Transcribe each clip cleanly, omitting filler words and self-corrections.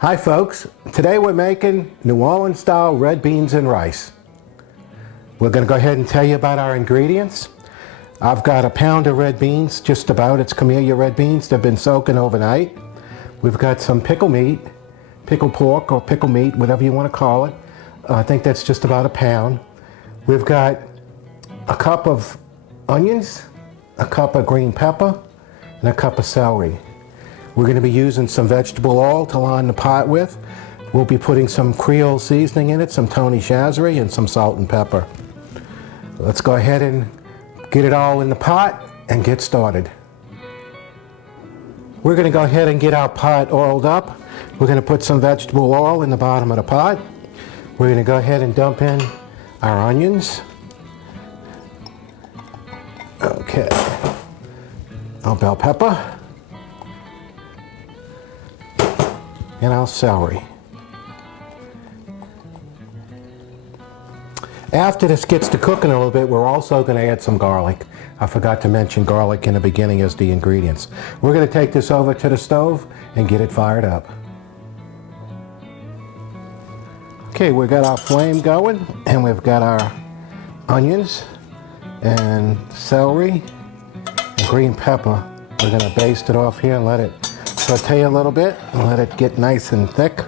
Hi folks, today we're making New Orleans style red beans and rice. We're going to go ahead and tell you about our ingredients. I've got a pound of red beans, just about. It's Camellia red beans. They've been soaking overnight. We've got some pickle meat, pickle pork or pickle meat, whatever you want to call it. I think that's just about a pound. We've got a cup of onions, a cup of green pepper, and a cup of celery. We're going to be using some vegetable oil to line the pot with. We'll be putting some Creole seasoning in it, some Chachere, and some salt and pepper. Let's go ahead and get it all in the pot and get started. We're going to go ahead and get our pot oiled up. We're going to put some vegetable oil in the bottom of the pot. We're going to go ahead and dump in our onions. Okay. Our bell pepper. And our celery. After this gets to cooking a little bit, we're also going to add some garlic. I forgot to mention garlic in the beginning as the ingredients. We're going to take this over to the stove and get it fired up. Okay, we've got our flame going and we've got our onions and celery and green pepper. We're going to baste it off here and let it saute a little bit and let it get nice and thick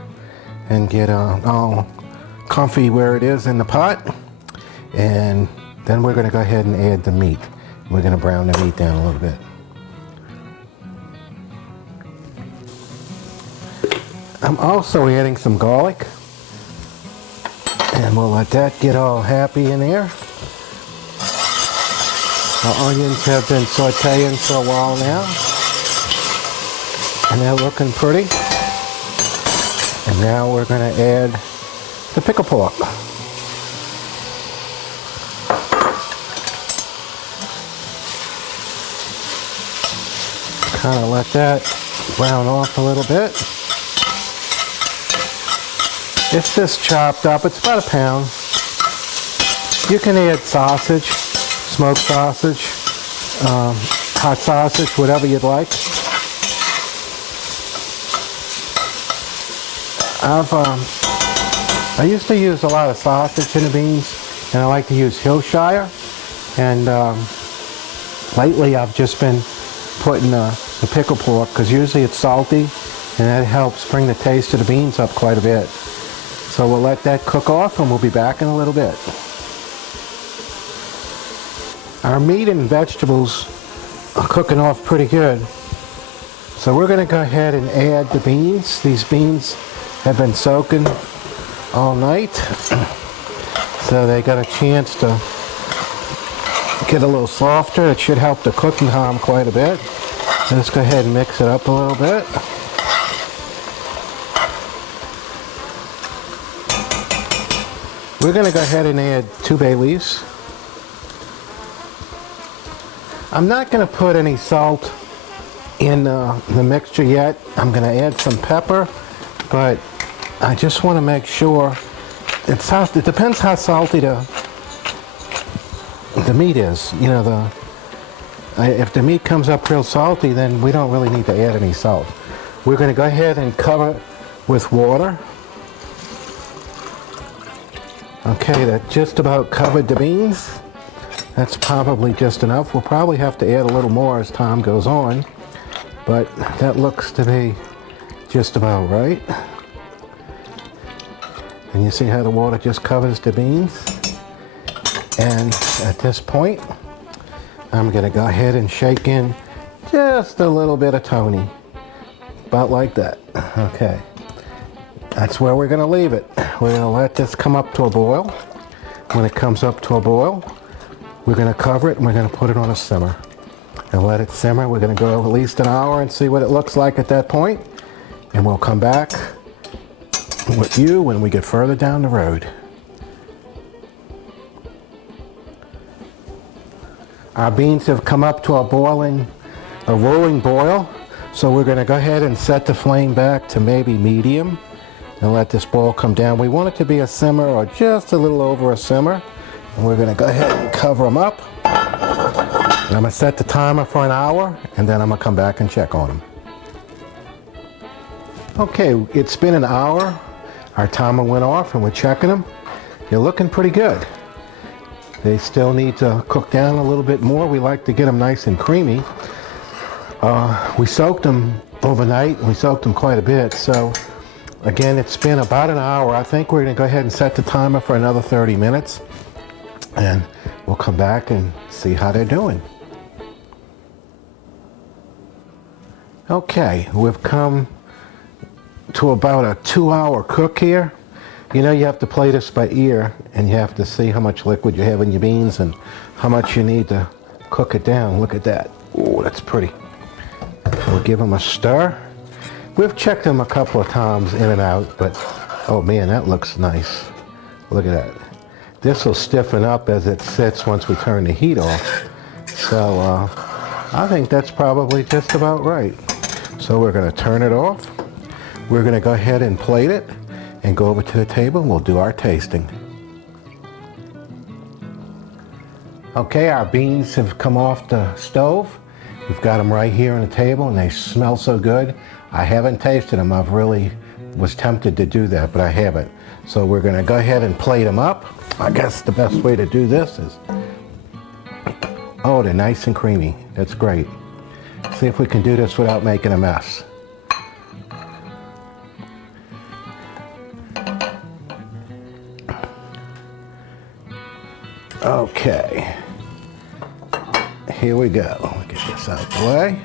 and get all comfy where it is in the pot. And then we're going to go ahead and add the meat. We're going to brown the meat down a little bit. I'm also adding some garlic, and we'll let that get all happy in there. Our onions have been sauteing for a while now, and they're looking pretty. And now we're going to add the pickle pork. Kind of let that brown off a little bit. It's just chopped up. It's about a pound. You can add sausage, smoked sausage, hot sausage, whatever you'd like. I used to use a lot of sausage in the beans, and I like to use Chachere. And lately I've just been putting the pickle pork, because usually it's salty, and that helps bring the taste of the beans up quite a bit. So we'll let that cook off, and we'll be back in a little bit. Our meat and vegetables are cooking off pretty good. So we're going to go ahead and add the beans. These beans have been soaking all night, so they got a chance to get a little softer. It should help the cooking time quite a bit. Let's go ahead and mix it up a little bit. We're going to go ahead and add 2 bay leaves. I'm not going to put any salt in the mixture yet. I'm going to add some pepper, but I just want to make sure it depends how salty the meat is. You know, if the meat comes up real salty, then we don't really need to add any salt. We're going to go ahead and cover it with water. Okay, that just about covered the beans. That's probably just enough. We'll probably have to add a little more as time goes on, but that looks to be just about right. And you see how the water just covers the beans? And at this point, I'm going to go ahead and shake in just a little bit of Tony. About like that. Okay. That's where we're going to leave it. We're going to let this come up to a boil. When it comes up to a boil, we're going to cover it and we're going to put it on a simmer. And let it simmer. We're going to go at least an hour and see what it looks like at that point. And we'll come back with you when we get further down the road. Our beans have come up to a rolling boil. So we're going to go ahead and set the flame back to maybe medium and let this boil come down. We want it to be a simmer or just a little over a simmer. And we're going to go ahead and cover them up. And I'm going to set the timer for an hour, and then I'm going to come back and check on them. Okay, it's been an hour. Our timer went off and we're checking them. They're looking pretty good. They still need to cook down a little bit more. We like to get them nice and creamy. We soaked them overnight. We soaked them quite a bit. So again, it's been about an hour. I think we're gonna go ahead and set the timer for another 30 minutes. And we'll come back and see how they're doing. Okay, we've come to about a 2-hour cook here. You know, you have to play this by ear and you have to see how much liquid you have in your beans and how much you need to cook it down. Look at that. Oh, that's pretty. We'll give them a stir. We've checked them a couple of times in and out, but oh man, that looks nice. Look at that. This will stiffen up as it sits once we turn the heat off. So I think that's probably just about right. So we're going to turn it off. We're going to go ahead and plate it and go over to the table and we'll do our tasting. Okay, our beans have come off the stove. We've got them right here on the table and they smell so good. I haven't tasted them. I've really was tempted to do that, but I haven't. So we're going to go ahead and plate them up. I guess the best way to do this is, oh, they're nice and creamy. That's great. See if we can do this without making a mess. Okay, here we go. Let me get this out of the way.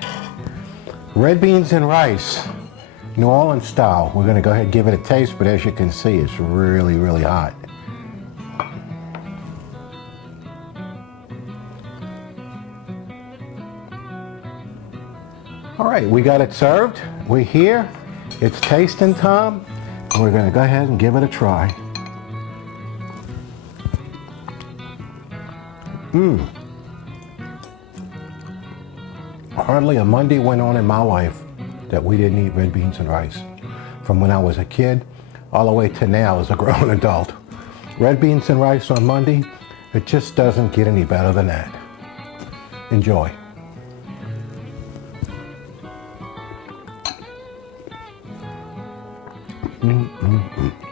Red beans and rice, New Orleans style. We're gonna go ahead and give it a taste, but as you can see, it's really, really hot. All right, we got it served. We're here. It's tasting time. We're gonna go ahead and give it a try. Hardly a Monday went on in my life that we didn't eat red beans and rice. From when I was a kid all the way to now as a grown adult. Red beans and rice on Monday, it just doesn't get any better than that. Enjoy. Mm-mm-mm.